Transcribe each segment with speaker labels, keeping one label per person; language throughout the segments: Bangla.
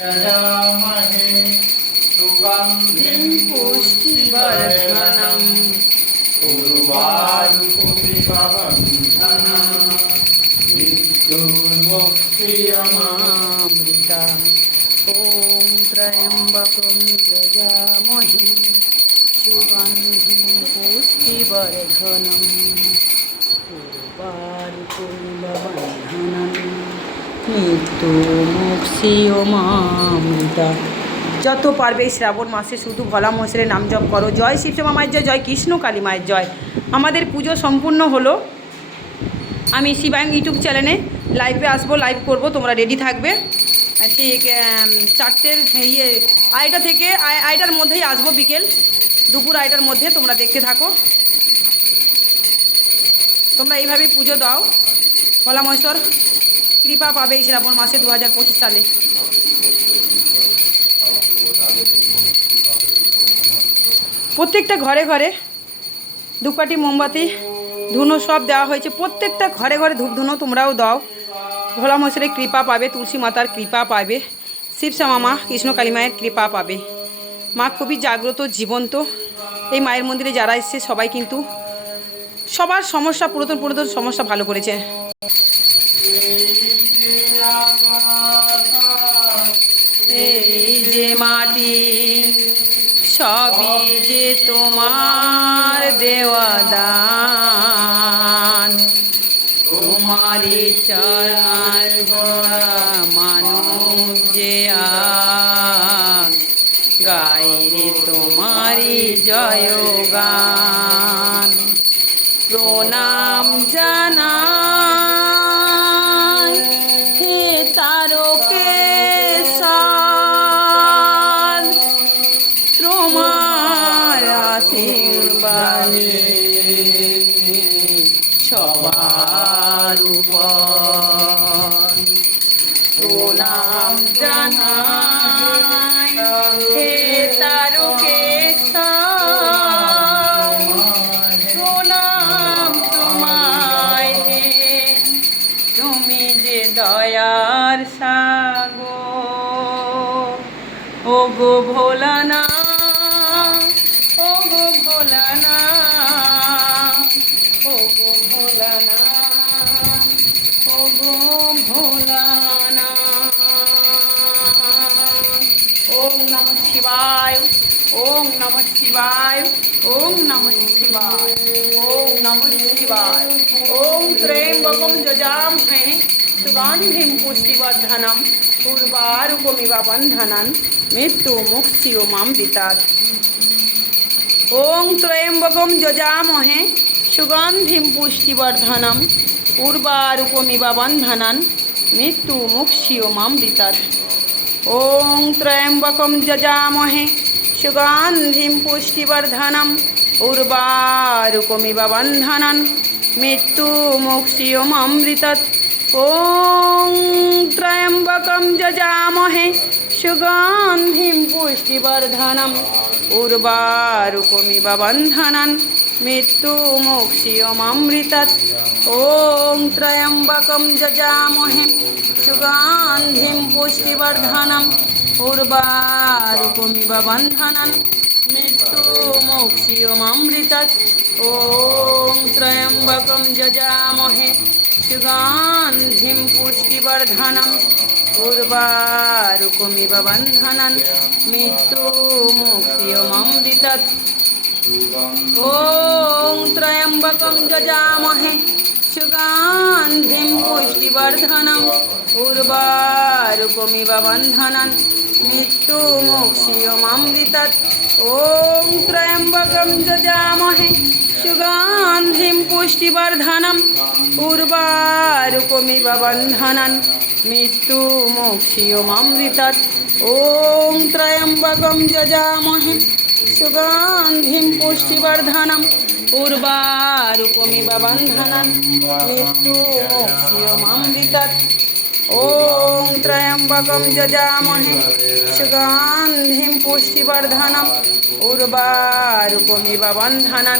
Speaker 1: यजामहे सुगन्धिं
Speaker 2: पुष्टिवर्धनम्
Speaker 1: उर्वारुकुपिपवन्धना मृत्युर्मुक्तियमा
Speaker 2: अमृता ॐ त्र्यम्बकं यजामहे सुगन्धिं पुष्टिवर्धनम्। पूर्वारुकुलबन्धनं মৃত্যুমুক্ষিয়মামৃতা যত পারবে শ্রাবণ মাসে শুধু ভোলা মহেশ্বরের নাম জপ করো। জয় শিবশ্যামা মায়ের জয় জয় কৃষ্ণ কালী মায়ের জয়। আমাদের পুজো সম্পূর্ণ হলো। আমি শিবায়ং ইউটিউব চ্যানেলে লাইভে আসব লাইভ করব, তোমরা রেডি থাকবে। ঠিক চারটের ইয়ে আড়াইটা থেকে আড়াই- আড়াইটার মধ্যেই আসব বিকেল। দুপুর আড়াইটার মধ্যে তোমরা দেখতে থাকো। তোমরা এইভাবেই পুজো দাও। ভোলা মহেশ্বর কৃপা পাবে এই শ্রাবণ মাসে দু হাজার পঁচিশ সালে। প্রত্যেকটা ঘরে ঘরে ধূপকাঠি, মোমবাতি, ধুনো সব দেওয়া হয়েছে। প্রত্যেকটা ঘরে ঘরে ধূপ ধুনো তোমরাও দাও। ভোলা মহেশ্বরের কৃপা পাবে, তুলসী মাতার কৃপা পাবে শিবশ্যামা মা, কৃষ্ণ কালী মায়ের কৃপা পাবে। মা খুবই জাগ্রত, জীবন্ত। এই মায়ের মন্দিরে যারা এসছে, সবাই কিন্তু সবার সমস্যা পুরাতন পুরাতন সমস্যা ভালো করেছে। এই যে মাটি, সবই যে তোমার দেওয়া দান তোমারই চরণ গোড়া মানুষ যে গাইরে তোমারই জয় গান প্রণাম জানাই নম শিবায়, ওম নম শিবায়, ওম নম শিবায়, ওম নম শিবায়, ওম ত্রয়ম্বকম যজামহে সুগন্ধিম পুষ্টিবর্ধনম, পূর্বারুপমিবা বন্ধনন মৃত্যু ওং বন্ধনন মৃত্যু মুক্ষিও ওং ত্রয়ম্বকম যজামহে সুগন্ধিম পুষ্টিবর্ধনম উর্বারূপমিবা বন্ধনন মৃত্যু মুক্ষিও মামৃতাৎ ওং ত্রয়ম্বকম যজামহে সুগন্ধিম পুষ্টিবর্ধনম উর্বারুকমিব বন্ধনন মৃত্যু মোক্ষিয়মৃতৎ ওং ত্রয়ম্বকম যজামহে সুগন্ধিম পুষ্টিবর্ধনম উর্বারুকমিব বন্ধনন मृत्युमोक्ष्यमृतत् ॐ त्र्यम्बकं जजामहे सुगान्धिं पुष्टिवर्धनम् उर्वारुकमिव बन्धनन् मृत्युमोक्ष्यमृतत् ॐ त्र्यम्बकं जजामहे सुगान्धिं पुष्टिवर्धनम् उर्वारुकमिव बन्धनन् मृत्युमोक्ष्यमृतत् ॐ त्र्यम्बकं यजामहे सुगन्धिं पुष्टिवर्धनम् उर्वारुकमिव बन्धनन् मृत्युमोक्षियमृतत् ॐ त्र्यम्बकं यजामहे सुगन्धिं पुष्टिवर्धनम् उर्वारुकमिव बन्धनं मृत्युमोक्षियमृतत् ॐ त्र्यम्बकं यजामहे सुगन्धिं पुष्टिवर्धनम् उर्वारुकमिव बन्धनं মৃত্যু মোক্ষীয়মামৃতাৎ ওম ত্রয়ম্বকম যজামহে সুগন্ধিম পুষ্টিবর্ধনম উর্বারুকমিব বন্ধনন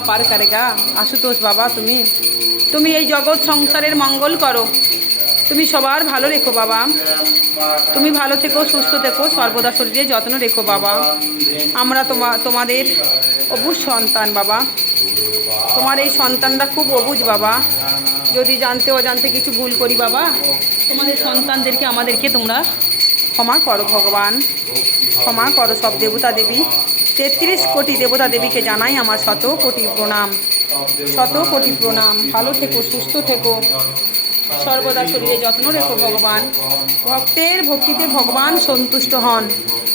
Speaker 2: পার করেগা আশুতোষ বাবা, তুমি? তুমি এই জগৎ সংসারের মঙ্গল করো। তুমি সবার ভালো রেখো বাবা। তুমি ভালো থেকো, সুস্থ থেকো, সর্বদা শরীরে যত্ন রেখো বাবা। আমরা তোমা তোমাদের অবুজ সন্তান বাবা। তোমার এই সন্তানরা খুব অবুজ বাবা। যদি জানতে অজান্তে কিছু ভুল করি বাবা, তোমাদের সন্তানদেরকে আমাদেরকে তোমরা ক্ষমা করো ভগবান। ক্ষমা করো সব দেবতা দেবী। তেত্রিশ কোটি দেবতা দেবীকে জানাই আমার শত কোটি প্রণাম। শত কোটি প্রণাম। ভালো থেকো, সুস্থ থেকো। সর্বদা শরীরে যত্ন রেখো ভগবান। ভক্তের ভক্তিতে ভগবান সন্তুষ্ট হন।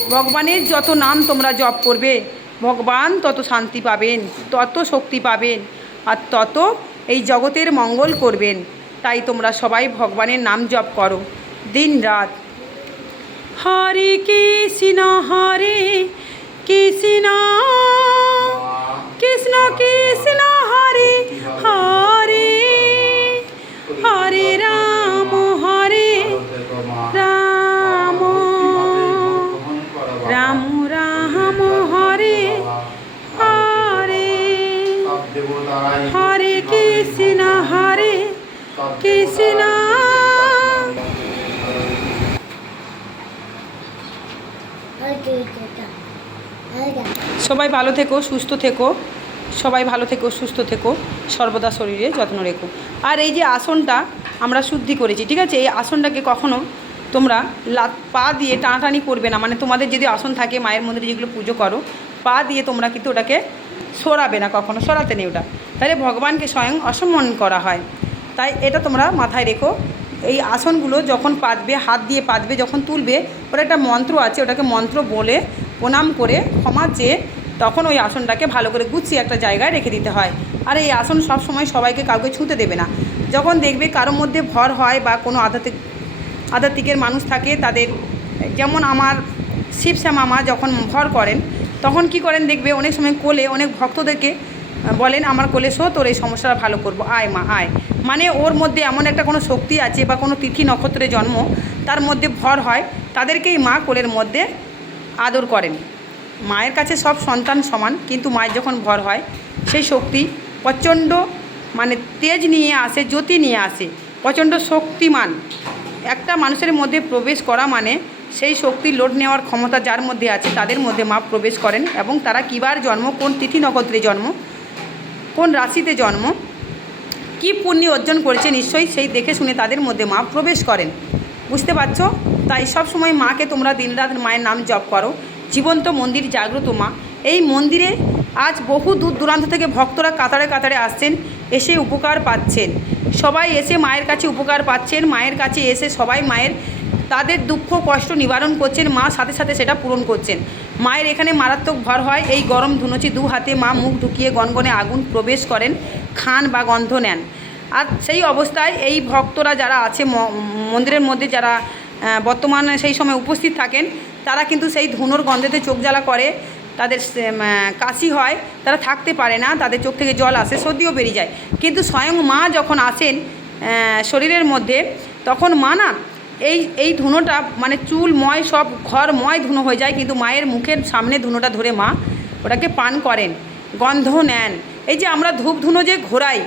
Speaker 2: ভগবানের যত নাম তোমরা জপ করবে, ভগবান তত শান্তি পাবেন, তত শক্তি পাবেন, আর তত এই জগতের মঙ্গল করবেন। তাই তোমরা সবাই ভগবানের নাম জপ করো। দিন রাত হরে কৃষ্ণ হরে কৃষ্ণ কৃষ্ণ কৃষ্ণ সবাই ভালো থেকো, সুস্থ থেকো। সবাই ভালো থেকো, সুস্থ থেকো। সর্বদা শরীরে যত্ন রেখো। আর এই যে আসনটা আমরা শুদ্ধি করেছি, ঠিক আছে? এই আসনটাকে কখনো তোমরা লাত পা দিয়ে টানাটানি করবে না। মানে তোমাদের যদি আসন থাকে, মায়ের মন্দিরে যেগুলো পুজো করো, পা দিয়ে তোমরা কিন্তু ওটাকে সরাবে না কখনো, সরাতে নেই ওটা। তাহলে ভগবানকে স্বয়ং অসম্মান করা হয়। তাই এটা তোমরা মাথায় রেখো। এই আসনগুলো যখন পাতবে, হাত দিয়ে পাতবে, যখন তুলবে ওটা একটা মন্ত্র আছে, ওটাকে মন্ত্র বলে প্রণাম করে ক্ষমা চেয়ে তখন ওই আসনটাকে ভালো করে গুছিয়ে একটা জায়গায় রেখে দিতে হয়। আর এই আসন সব সময় সবাইকে কাউকে ছুঁতে দেবে না। যখন দেখবে কারোর মধ্যে ভর হয় বা কোনো আধ্যাত্মিক, আধ্যাত্মিকের মানুষ থাকে, তাদের যেমন আমার শিবশ্যামা মা যখন ভর করেন, তখন কি করেন দেখবে অনেক সময় কোলে অনেক ভক্তদেরকে বলেন, আমার কোলে শো, তোর এই সমস্যাটা ভালো করব। আয় মা, আয়। মানে ওর মধ্যে এমন একটা কোনো শক্তি আছে বা কোনো তিথি নক্ষত্রে জন্ম, তার মধ্যে ভর হয়, তাদেরকেই মা কোলের মধ্যে আদর করেন। মায়ের কাছে সব সন্তান সমান, কিন্তু মায়ের যখন ভর হয়, সেই শক্তি প্রচণ্ড মানে তেজ নিয়ে আসে, জ্যোতি নিয়ে আসে, প্রচণ্ড শক্তিমান। একটা মানুষের মধ্যে প্রবেশ করা মানে সেই শক্তি লোড নেওয়ার ক্ষমতা যার মধ্যে আছে, তাদের মধ্যে মা প্রবেশ করেন এবং তারা কিবার জন্ম, কোন তিথি নক্ষত্রে জন্ম, কোন রাশিতে জন্ম, কি পুণ্য অর্জন করেছে নিশ্চয়ই সেই দেখে শুনে তাদের মধ্যে মা প্রবেশ করেন। বুঝতে পারছ? তাই সব সময় মাকে তোমরা দিনরাত মায়ের নাম জপ করো। জীবন্ত মন্দির জাগ্রত মা। এই মন্দিরে আজ বহু দূর দূরান্ত থেকে ভক্তরা কাতারে কাতারে আসছেন, এসে উপকার পাচ্ছেন। সবাই এসে মায়ের কাছে উপকার পাচ্ছেন, মায়ের কাছে এসে সবাই মায়ের তাদের দুঃখ, কষ্ট নিবারণ করছেন, মা সাথে সাথে সেটা পূরণ করছেন। মায়ের এখানে মারাত্মক ভর হয়, এই গরম ধুনুচি দু হাতে মা মুখ ঢুকিয়ে গনগনে আগুন প্রবেশ করেন, খান বা গন্ধ নেন। আর সেই অবস্থায় এই ভক্তরা যারা আছে মন্দিরের মধ্যে যারা বর্তমানে সেই সময় উপস্থিত থাকেন, তারা কিন্তু সেই ধুনোর গন্ধেতে চোখ জ্বালা করে, তাদের কাশি হয়, তারা থাকতে পারে না, তাদের চোখ থেকে জল আসে, সর্দিও বেরিয়ে যায়। কিন্তু স্বয়ং মা যখন আসেন শরীরের মধ্যে, তখন মা না, এই এই ধুনোটা মানে চুল, ময় সব, ঘর ময় ধুনো হয়ে যায়, কিন্তু মায়ের মুখের সামনে ধুনোটা ধরে মা ওটাকে পান করেন গন্ধ নেন। এই যে আমরা ধূপ ধুনো যে ঘোরাই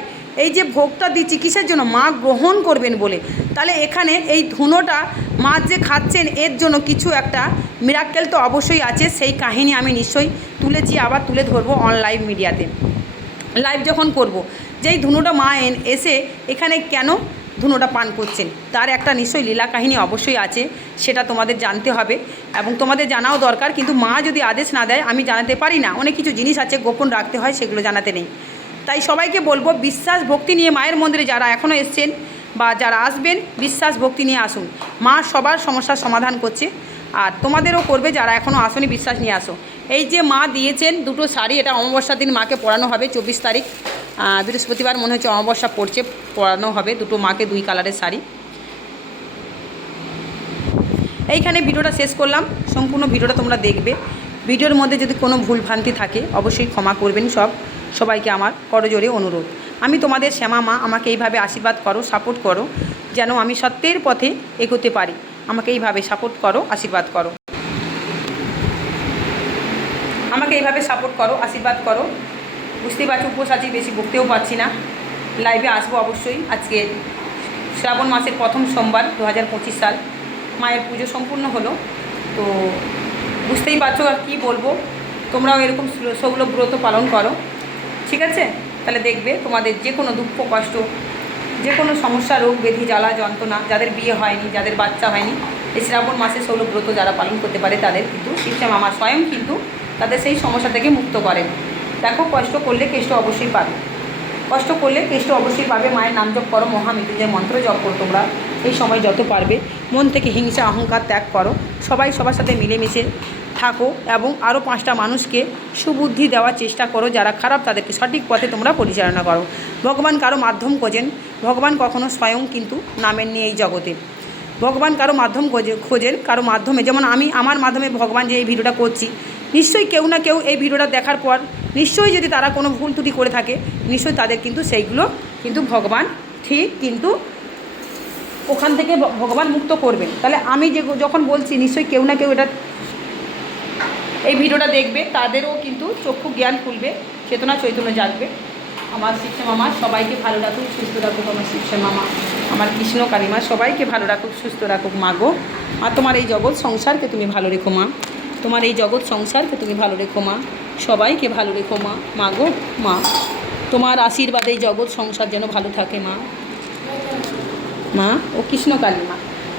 Speaker 2: এই যে ভোগটা দিচ্ছি, কিসের জন্য? মা গ্রহণ করবেন বলে। তাহলে এখানে এই ধুনোটা মা যে খাচ্ছেন, এর জন্য কিছু একটা মিরাক্কেল তো অবশ্যই আছে। সেই কাহিনী আমি নিশ্চয়ই তুলেছি, আবার তুলে ধরবো অনলাইন মিডিয়াতে লাইভ যখন করব, যেই ধুনোটা মা এসে এখানে কেন ধুনোটা পান করছেন? তার একটা নিশ্চয়ই লীলা কাহিনী অবশ্যই আছে, সেটা তোমাদের জানতে হবে। এবং তোমাদের জানাও দরকার, কিন্তু মা যদি আদেশ না দেয়, আমি জানাতে পারি না। অনেক কিছু জিনিস আছে, গোপন রাখতে হয়, সেগুলো জানাতে নেই। তাই সবাইকে বলব, বিশ্বাস, ভক্তি নিয়ে মায়ের মন্দিরে যারা এখনও এসছেন বা যারা আসবেন, বিশ্বাস, ভক্তি নিয়ে আসুন। মা সবার সমস্যার সমাধান করছে। আর তোমাদেরও করবে যারা এখনও আসনি, বিশ্বাস নিয়ে আসো। এই যে মা দিয়েছেন দুটো শাড়ি, এটা অমাবস্যার দিন মাকে পরানো হবে, চব্বিশ তারিখ। বৃহস্পতিবার মনে হচ্ছে অমাবস্যা পড়ছে, পরানো হবে দুটো মাকে দুই কালারের শাড়ি। এইখানে ভিডিওটা শেষ করলাম। সম্পূর্ণ ভিডিওটা তোমরা দেখবে। ভিডিওর মধ্যে যদি কোনো ভুল ভ্রান্তি থাকে, অবশ্যই ক্ষমা করবেন সব। সবাইকে আমার করজোরে অনুরোধ। আমি তোমাদের শ্যামা মা, আমাকে এইভাবে আশীর্বাদ করো সাপোর্ট করো, যেন আমি সত্যের পথে এগোতে পারি। আমাকে এইভাবে সাপোর্ট করো, আশীর্বাদ করো। আমাকে এইভাবে সাপোর্ট করো, আশীর্বাদ করো। বুঝতেই পারছ, উপোস আছি, বেশি বকতেও পারছি না। লাইভে আসব অবশ্যই। আজকে শ্রাবণ মাসের প্রথম সোমবার, দু হাজার পঁচিশ সাল। মায়ের পুজো সম্পূর্ণ হলো। তো বুঝতেই পারছ আর কী বলব। তোমরাও এরকম সেগুলো ব্রত পালন করো। ঠিক আছে? তাহলে দেখবে তোমাদের যে কোনো দুঃখ, কষ্ট যে কোনো সমস্যা, রোগ, ব্যাধি, জ্বালা, যন্ত্রণা যাদের বিয়ে হয়নি, যাদের বাচ্চা হয়নি, এই শ্রাবণ মাসে সেগুলো ব্রত যারা পালন করতে পারে তাদের কিন্তু শিবশ্যাম আমার স্বয়ং কিন্তু তাদের সেই সমস্যা থেকে মুক্ত করেন। দেখো, কষ্ট করলে কেষ্ট অবশ্যই পাবে। কষ্ট করলে কেষ্ট অবশ্যই পাবে। মায়ের নাম জপ করো মহামৃত্যুঞ্জয় মন্ত্র জপ করো তোমরা। এই সময় যত পারবে, মন থেকে হিংসা, অহংকার ত্যাগ করো। সবাই সবার সাথে মিলেমিশে থাকো এবং আরও পাঁচটা মানুষকে সুবুদ্ধি দেওয়ার চেষ্টা করো যারা খারাপ তাদেরকে সঠিক পথে তোমরা পরিচালনা করো। ভগবান কারও মাধ্যম খোঁজেন, ভগবান কখনো স্বয়ং কিন্তু নামেন নিয়ে এই জগতে। ভগবান কারও মাধ্যম খোঁজে, খোঁজেন কারও মাধ্যমে। যেমন আমি আমার মাধ্যমে ভগবান যে এই ভিডিওটা করছি, নিশ্চয়ই কেউ না কেউ এই ভিডিওটা দেখার পর, নিশ্চয়ই যদি তারা কোনো ভুল ত্রুটি করে থাকে, নিশ্চয়ই তাদের কিন্তু সেইগুলো কিন্তু ভগবান ঠিক কিন্তু ওখান থেকে ভগবান মুক্ত করবেন। তাহলে আমি যে যখন বলছি, নিশ্চয়ই কেউ না কেউ এটা ভিডিওটা দেখবে, তাদেরও কিন্তু চক্ষু জ্ঞান খুলবে, চেতনা চৈতন্য জাগবে। আমার শিক্ষা মামা, সবাইকে ভালো রাখুক, সুস্থ রাখুক আমার শিক্ষা মামা। আমার কৃষ্ণ কালিমা, সবাইকে ভালো রাখুক, সুস্থ রাখুক মা গো। আর তোমার এই জগৎ সংসারকে তুমি ভালো রেখো মা। তোমার এই জগৎ সংসারকে তুমি ভালো রেখো মা। সবাইকে ভালো রেখো মা মা গো, মা। তোমার আশীর্বাদে এই জগৎ সংসার যেন ভালো থাকে মা। মা ও কৃষ্ণ কালিমা।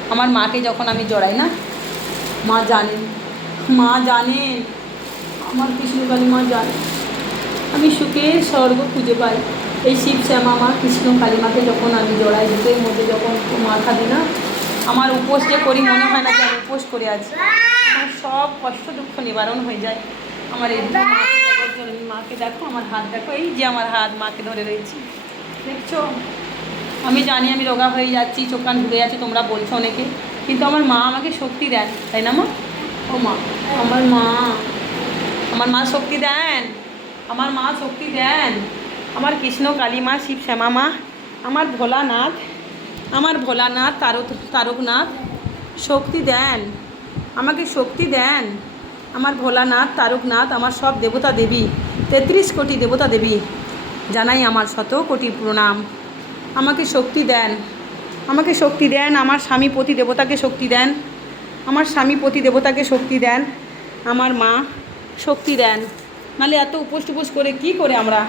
Speaker 2: আমার মাকে যখন আমি জড়াই না, মা জানেন মা জানেন আমার কৃষ্ণকালী মা জানেন আমি সুখের স্বর্গ খুঁজে পাই। এই শিব শ্যামা মা কৃষ্ণ কালীমাকে যখন আমি জড়াই, বুকের মধ্যে যখন মাথা দিই না, আমার উপোস যে করি মনে হয় না যে আমি উপোস করে আছি। আমার সব কষ্ট দুঃখ নিবারণ হয়ে যায়। আমার এই মাকে দেখো, আমার হাত দেখো, এই যে আমার হাত মাকে ধরে রয়েছি। দেখছ? আমি জানি আমি রোগা হয়ে যাচ্ছি, চোখ কান ঢুকে যাচ্ছে তোমরা বলছো অনেকে। কিন্তু আমার মা আমাকে শক্তি দেন তাই না মা? ও মা আমার মা আমার মা শক্তি দেন আমার মা শক্তি দেন আমার কৃষ্ণ কালী মা শিব শ্যামা মা আমার ভোলানাথ আমার ভোলানাথ তারক তারকনাথ শক্তি দেন আমাকে শক্তি দেন আমার ভোলানাথ তারকনাথ আমার সব দেবতা দেবী। তেত্রিশ কোটি দেবতা দেবী। জানাই আমার শত কোটি প্রণাম। আমাকে শক্তি দেন। আমাকে শক্তি দেন। আমার স্বামী প্রতি দেবতাকে শক্তি দেন। আমার স্বামী প্রতি দেবতাকে শক্তি দেন, আমার মা শক্তি দেন। নাহলে এত উপোস টুপোস করে কি করে আমরা?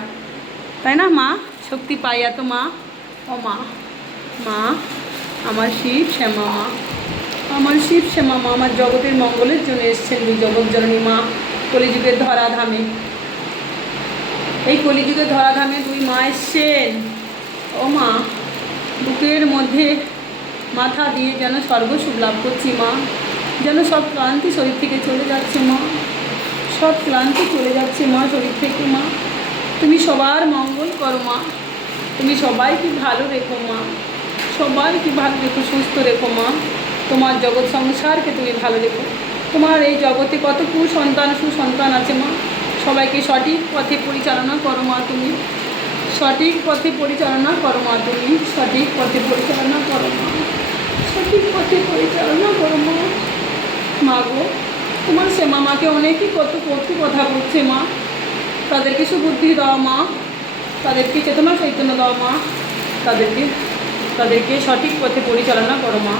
Speaker 2: তাই না, মা? শক্তি পাই এত মা? ও মা। মা, আমার শিব শ্যামা মা। আমার শিব শ্যামা মা, আমার জগতের মঙ্গলের জন্য এসছেন দুই জগৎ জননী মা, কলিযুগের ধরাধামে। এই কলিযুগের ধরাধামে দুই মা এসছেন। ও মা, বুকের মধ্যে মাথা দিয়ে যেন সর্বসুখ লাভ করছি মা। যেন সব ক্লান্তি শরীর থেকে চলে যাচ্ছে মা। সব ক্লান্তি চলে যাচ্ছে মা শরীর থেকে মা। তুমি সবার মঙ্গল করো মা। তুমি সবাইকে ভালো রেখো মা। সবাইকে ভালো রেখো, সুস্থ রেখো মা। তোমার জগৎ সংসারকে তুমি ভালো রেখো। তোমার এই জগতে কত কুসন্তান, সুসন্তান আছে মা। সবাইকে সঠিক পথে পরিচালনা করো মা তুমি। সঠিক পথে পরিচালনা করো মা তুমি। সঠিক পথে পরিচালনা করো মা। সঠিক পথে পরিচালনা করো মা। মা গো। তোমার সে মামাকে অনেকেই কত কত কথা বলছে মা। তাদেরকে সুবুদ্ধি দাও মা। তাদেরকে চেতনা চৈতন্য দাও মা। তাদেরকে তাদেরকে সঠিক পথে পরিচালনা করো মা।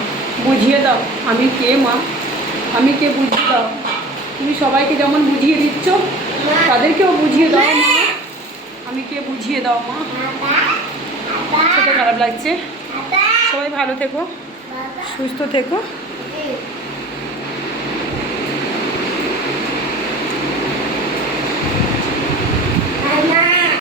Speaker 2: বুঝিয়ে দাও, আমি কে মা? আমি কে বুঝিয়ে দাও? তুমি সবাইকে যেমন বুঝিয়ে দিচ্ছ, তাদেরকেও বুঝিয়ে দাও মা। আমি কে বুঝিয়ে দাও মা? সেটা খারাপ লাগছে। সবাই ভালো থেকো, সুস্থ থেকো।